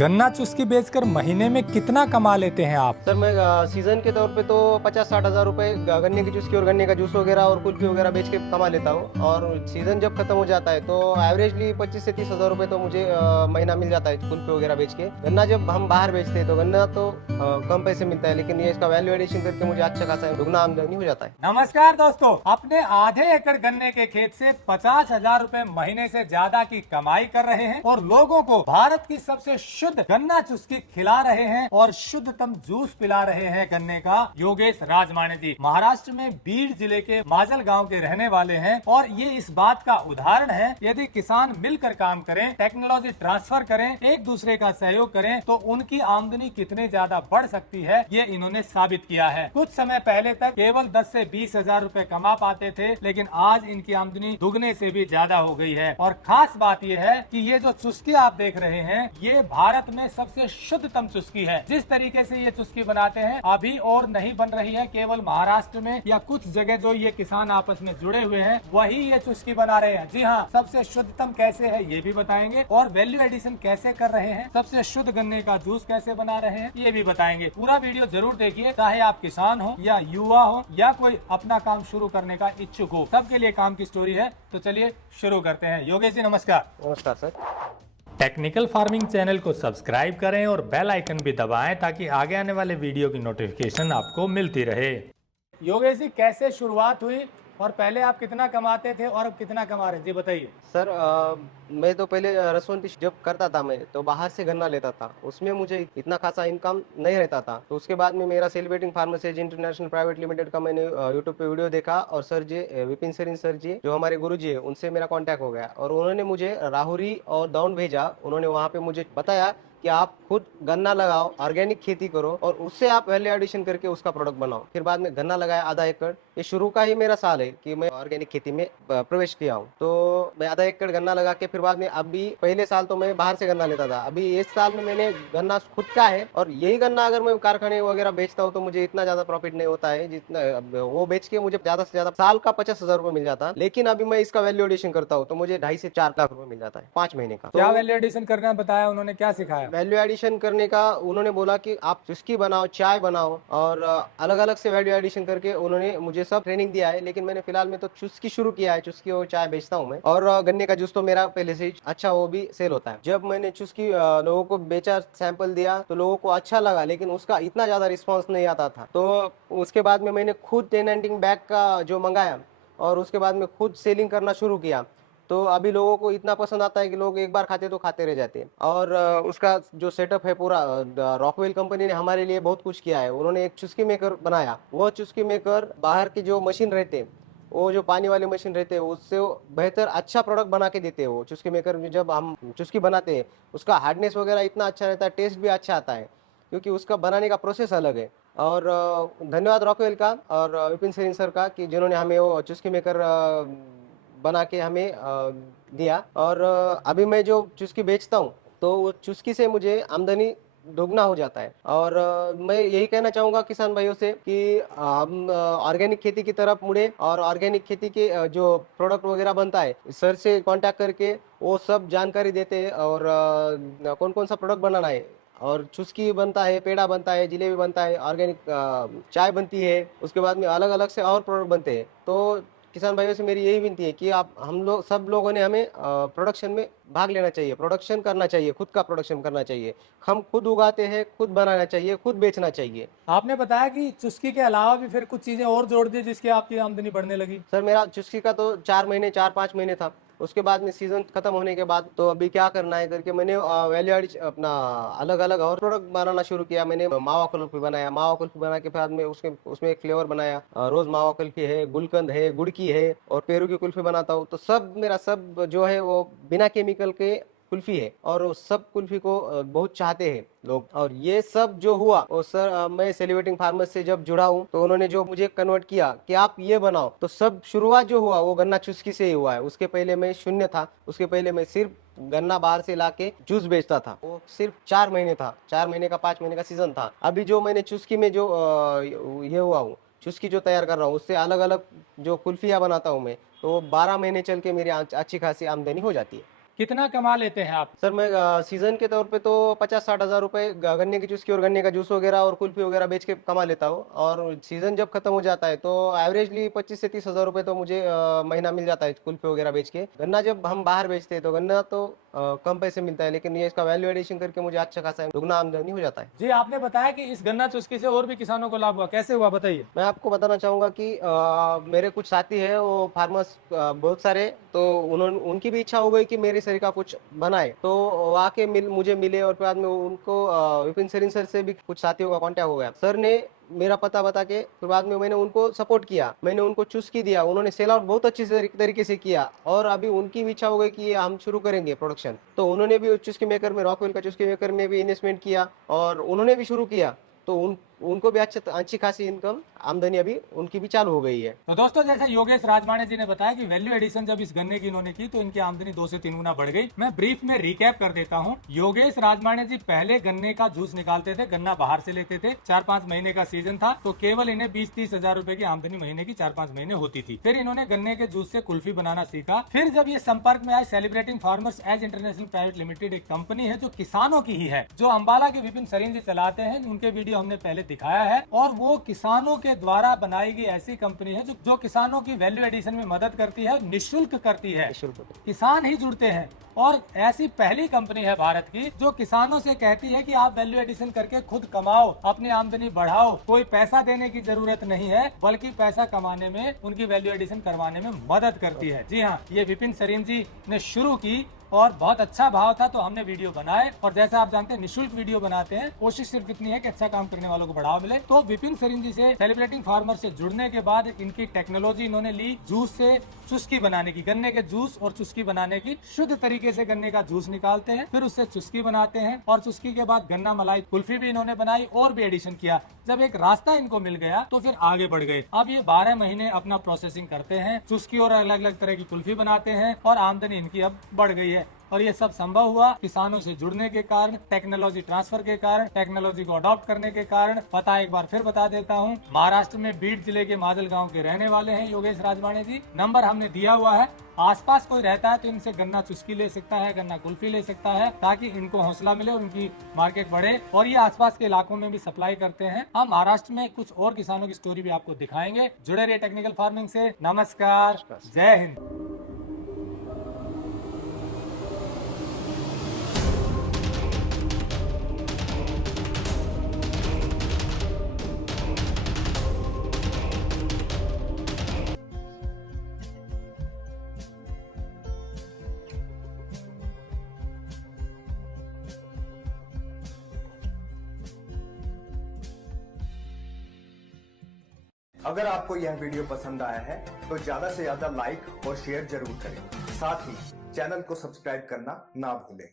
गन्ना चुस्की बेचकर महीने में कितना कमा लेते हैं आप? सर मैं सीजन के तौर पे तो 50-60 हज़ार रुपए गन्ने की चुस्की और गन्ने का जूस वगैरह और कुल्फी वगैरह बेच के कमा लेता हूँ। और सीजन जब खत्म हो जाता है तो एवरेजली 25 से 30 हज़ार रुपए तो मुझे महीना मिल जाता है कुल्फी वगैरह बेच के। गन्ना जब हम बाहर बेचते हैं तो गन्ना तो कम पैसे मिलता है, लेकिन ये इसका वैल्यू एडिशन करके मुझे अच्छा खासा दुगना आमदनी हो जाता है। नमस्कार दोस्तों, अपने आधे एकड़ गन्ने के खेत से 50,000 रुपए महीने से ज्यादा की कमाई कर रहे हैं और लोगों को भारत की सबसे शुद्ध गन्ना चुस्की खिला रहे हैं और शुद्धतम जूस पिला रहे हैं गन्ने का योगेश राजमाणे जी महाराष्ट्र में बीड जिले के माजल गांव के रहने वाले हैं। और ये इस बात का उदाहरण है, यदि किसान मिलकर काम करें, टेक्नोलॉजी ट्रांसफर करें, एक दूसरे का सहयोग करें तो उनकी आमदनी कितने ज्यादा बढ़ सकती है, ये इन्होंने साबित किया है। कुछ समय पहले तक केवल 10 से 20 हजार रुपए कमा पाते थे, लेकिन आज इनकी आमदनी दुगने से भी ज्यादा हो गई है। और खास बात यह है कि ये जो चुस्की आप देख रहे हैं ये भारत में सबसे शुद्धतम चुस्की है। जिस तरीके से ये चुस्की बनाते हैं अभी और नहीं बन रही है केवल महाराष्ट्र में या कुछ जगह जो ये किसान आपस में जुड़े हुए हैं वही ये चुस्की बना रहे हैं। जी हाँ, सबसे शुद्धतम कैसे है ये भी बताएंगे और वैल्यू एडिशन कैसे कर रहे हैं, सबसे शुद्ध गन्ने का जूस कैसे बना रहे हैं ये भी बताएंगे। पूरा वीडियो जरूर देखिए, चाहे आप किसान हो या युवा हो या कोई अपना काम शुरू करने का इच्छुक हो, सबके लिए काम की स्टोरी है। तो चलिए शुरू करते हैं। योगेश जी नमस्कार। नमस्कार सर। टेक्निकल फार्मिंग चैनल को सब्सक्राइब करें और बेल आइकन भी दबाएं ताकि आगे आने वाले वीडियो की नोटिफिकेशन आपको मिलती रहे। योगेश जी कैसे शुरुआत हुई और पहले आप कितना कमाते थे और अब कितना कमा रहे हैं, जी बताइए। सर मैं तो पहले रसोन जब करता था मैं तो बाहर से गन्ना लेता था, उसमें मुझे इतना खासा इनकम नहीं रहता था। तो उसके बाद में मेरा celebrating pharmacies international Private limited का मैंने यूट्यूब पे वीडियो देखा और सर जी विपिन सरीन सर जी जो हमारे गुरु जी है उनसे मेरा कांटेक्ट हो गया और उन्होंने मुझे राहुरी और दौंड भेजा। उन्होंने वहाँ पे मुझे बताया कि आप खुद गन्ना लगाओ, ऑर्गेनिक खेती करो और उससे आप वैल्यू एडिशन करके उसका प्रोडक्ट बनाओ। फिर बाद में गन्ना लगाया आधा एकड़। ये शुरू का ही मेरा साल है कि मैं ऑर्गेनिक खेती में प्रवेश किया हूँ। तो मैं आधा एकड़ गन्ना लगा के फिर बाद में अभी पहले साल तो मैं बाहर से गन्ना लेता था, अभी इस साल में मैंने गन्ना खुद का है और यही गन्ना अगर मैं कारखाने वगैरह बेचता हूँ तो मुझे इतना ज्यादा प्रॉफिट नहीं होता है जितना वो बेच के मुझे ज्यादा से ज्यादा साल का 50,000 रुपये मिल जाता। लेकिन अभी मैं इसका वैल्यू एडिशन करता हूँ तो मुझे 2.5 से 4 लाख रुपए मिल जाता है 5 महीने का। क्या वैल्यू एडिशन करना बताया उन्होंने, क्या सिखाया? वैल्यू एडिशन करने का उन्होंने बोला कि आप चुस्की बनाओ, चाय बनाओ और अलग अलग से वैल्यू एडिशन करके उन्होंने मुझे सब ट्रेनिंग दिया है। लेकिन मैंने फिलहाल में तो चुस्की शुरू किया है, चुस्की और चाय बेचता हूँ मैं। और गन्ने का जूस तो मेरा पहले से ही अच्छा वो भी सेल होता है। जब मैंने चुस्की लोगों को बेचा, सैंपल दिया तो लोगों को अच्छा लगा, लेकिन उसका इतना ज्यादा रिस्पॉन्स नहीं आता था। तो उसके बाद में मैंने खुद 1019 बैग का जो मंगाया और उसके बाद में खुद सेलिंग करना शुरू किया। तो अभी लोगों को इतना पसंद आता है कि लोग एक बार खाते तो खाते रह जाते हैं। और उसका जो सेटअप है पूरा, रॉकवेल कंपनी ने हमारे लिए बहुत कुछ किया है। उन्होंने एक चुस्की मेकर बनाया, वो चुस्की मेकर बाहर की जो मशीन रहते हैं, वो जो पानी वाले मशीन रहते हैं उससे वो बेहतर अच्छा प्रोडक्ट बना के देते हैं। वो चुस्की मेकर में जब हम चुस्की बनाते हैं उसका हार्डनेस वगैरह इतना अच्छा रहता है, टेस्ट भी अच्छा आता है क्योंकि उसका बनाने का प्रोसेस अलग है। और धन्यवाद रॉकवेल का और विपिन सेन सर का कि जिन्होंने हमें वो चुस्की मेकर बना के हमें दिया। और अभी मैं जो चुस्की बेचता हूँ तो वो चुस्की से मुझे आमदनी दोगुना हो जाता है। और मैं यही कहना चाहूँगा किसान भाइयों से कि हम ऑर्गेनिक खेती की तरफ मुड़े और ऑर्गेनिक खेती के जो प्रोडक्ट वगैरह बनता है सर से कांटेक्ट करके वो सब जानकारी देते हैं और कौन कौन सा प्रोडक्ट बनाना है। और चुस्की बनता है, पेड़ा बनता है, जिलेबी बनता है, ऑर्गेनिक चाय बनती है, उसके बाद में अलग अलग से और प्रोडक्ट बनते हैं। तो किसान भाइयों से मेरी यही विनती है कि आप हम लोग सब लोगों ने हमें प्रोडक्शन में भाग लेना चाहिए, प्रोडक्शन करना चाहिए, खुद का प्रोडक्शन करना चाहिए। हम खुद उगाते हैं, खुद बनाना चाहिए, खुद बेचना चाहिए। आपने बताया कि चुस्की के अलावा भी फिर कुछ चीजें और जोड़ दी जिसकी आपकी आमदनी बढ़ने लगी। सर मेरा चुस्की का तो 4-5 महीने था। उसके बाद में सीजन खत्म होने के बाद तो अभी क्या करना है करके मैंने वैल्यू एड अपना अलग अलग और प्रोडक्ट बनाना शुरू किया। मैंने मावा कुल्फी बनाया, मावा कुल्फी बना के बाद में उसमें एक फ्लेवर बनाया। रोज मावा कुल्फी है, गुलकंद है, गुड़ की है और पेरू की कुल्फी बनाता हूँ। तो सब मेरा सब जो है वो बिना केमिकल के कुल्फी है और वो सब कुल्फी को बहुत चाहते हैं लोग। और ये सब जो हुआ वो सर मैं सेलिब्रेटिंग फार्मर्स से जब जुड़ा हूँ तो उन्होंने जो मुझे कन्वर्ट किया कि आप ये बनाओ, तो सब शुरुआत जो हुआ वो गन्ना चुस्की से ही हुआ है। उसके पहले मैं शून्य था, उसके पहले मैं सिर्फ गन्ना बाहर से लाके जूस बेचता था। वो सिर्फ 4 महीने था, 4 महीने का 5 महीने का सीजन था। अभी जो मैंने चुस्की में जो ये हुआ हूँ, चुस्की जो तैयार कर रहा हूँ उससे अलग अलग जो कुल्फियाँ बनाता हूँ मैं, तो 12 महीने चल के मेरी अच्छी खासी आमदनी हो जाती है। कितना कमा लेते हैं आप? सर मैं सीजन के तौर पे तो 50-60 हज़ार रुपए गन्ने की चुस्की और गन्ने का जूस वगैरह और कुल्फी वगैरह बेच के कमा लेता हूँ। और सीजन जब खत्म हो जाता है तो एवरेजली 25 से 30 हज़ार रुपए तो मुझे महीना मिल जाता है कुल्फी वगैरह बेच के। गन्ना जब हम बाहर बेचते हैं तो गन्ना तो कम पैसे मिलता है, लेकिन ये इसका वैल्यू एडिशन करके मुझे अच्छा खासा दुगना आमदनी हो जाता है। जी, आपने बताया कि इस गन्ना चुस्की से और भी किसानों को लाभ हुआ, कैसे हुआ बताइए? मैं आपको बताना चाहूँगा कि मेरे कुछ साथी हैं वो फार्मर्स बहुत सारे, तो उन्होंने उनकी भी इच्छा हो गई कि मेरे शरीर का कुछ बनाए, तो वो आके मुझे मिले और फिर बाद में उनको विपिन सरीन सर से भी कुछ साथियों का कांटेक्ट हो गया। सर ने मेरा पता बता के फिर बाद में मैंने उनको सपोर्ट किया, मैंने उनको चुस्की दिया, उन्होंने सेल आउट बहुत अच्छी तरीके से किया और अभी उनकी भी इच्छा हो गई कि ये हम शुरू करेंगे प्रोडक्शन। तो उन्होंने भी चुस्की मेकर में, रॉकवेल का चुस्की मेकर में भी इन्वेस्टमेंट किया और उन्होंने भी शुरू किया, तो उनको भी अच्छी खासी इनकम आमदनी अभी उनकी भी चालू हो गई है। तो दोस्तों, जैसे योगेश राजवाड़े जी ने बताया कि वैल्यू एडिशन जब इस गन्ने की इन्होंने की तो इनकी आमदनी 2 से 3 गुना बढ़ गई। मैं ब्रीफ में रिकैप कर देता हूँ। योगेश राजवाड़े जी पहले गन्ने का जूस निकालते थे, गन्ना बाहर से लेते थे, 4-5 महीने का सीजन था तो केवल इन्हें 20-30 हजार रुपए की आमदनी महीने की 4-5 महीने होती थी। फिर इन्होंने गन्ने के जूस से कुल्फी बनाना सीखा। फिर जब ये संपर्क में आए Celebrating Farmers Edge International Private Limited, एक कंपनी है जो किसानों की ही है, जो अंबाला के विपिन सरीन जी चलाते हैं, उनके वीडियो हमने पहले दिखाया है। और वो किसानों के द्वारा बनाई गई ऐसी कंपनी है जो किसानों की वैल्यू एडिशन में मदद करती है, निःशुल्क करती है, किसान ही जुड़ते हैं। और ऐसी पहली कंपनी है भारत की जो किसानों से कहती है कि आप वैल्यू एडिशन करके खुद कमाओ, अपनी आमदनी बढ़ाओ, कोई पैसा देने की जरूरत नहीं है, बल्कि पैसा कमाने में, उनकी वैल्यू एडिशन करवाने में मदद करती है। जी हाँ, ये विपिन सरीन जी ने शुरू की और बहुत अच्छा भाव था तो हमने वीडियो बनाए। और जैसे आप जानते हैं निःशुल्क वीडियो बनाते हैं, कोशिश सिर्फ इतनी है कि अच्छा काम करने वालों को बढ़ावा मिले। तो विपिन सरीन जी से सेलिब्रेटिंग फार्मर से जुड़ने के बाद इनकी टेक्नोलॉजी इन्होंने ली जूस से चुस्की बनाने की, गन्ने के जूस और चुस्की बनाने की। शुद्ध तरीके से गन्ने का जूस निकालते हैं, फिर उससे चुस्की बनाते हैं और चुस्की के बाद गन्ना मलाई कुल्फी भी इन्होंने बनाई और भी एडिशन किया। जब एक रास्ता इनको मिल गया तो फिर आगे बढ़ गए। अब ये 12 महीने अपना प्रोसेसिंग करते हैं, चुस्की और अलग अलग तरह की कुल्फी बनाते हैं और आमदनी इनकी अब बढ़ गई है। और ये सब संभव हुआ किसानों से जुड़ने के कारण, टेक्नोलॉजी ट्रांसफर के कारण, टेक्नोलॉजी को अडॉप्ट करने के कारण। पता एक बार फिर बता देता हूँ, महाराष्ट्र में बीड जिले के मादल गांव के रहने वाले हैं योगेश राजवाड़े जी। नंबर हमने दिया हुआ है, आसपास कोई रहता है तो इनसे गन्ना चुस्की ले सकता है, गन्ना कुल्फी ले सकता है, ताकि इनको हौसला मिले और उनकी मार्केट बढ़े। और ये आसपास के इलाकों में भी सप्लाई करते हैं। हम महाराष्ट्र में कुछ और किसानों की स्टोरी भी आपको दिखाएंगे। जुड़े रहिए टेक्निकल फार्मिंग से। नमस्कार, जय हिंद। अगर आपको यह वीडियो पसंद आया है तो ज्यादा से ज्यादा लाइक और शेयर जरूर करें। साथ ही चैनल को सब्सक्राइब करना ना भूलें।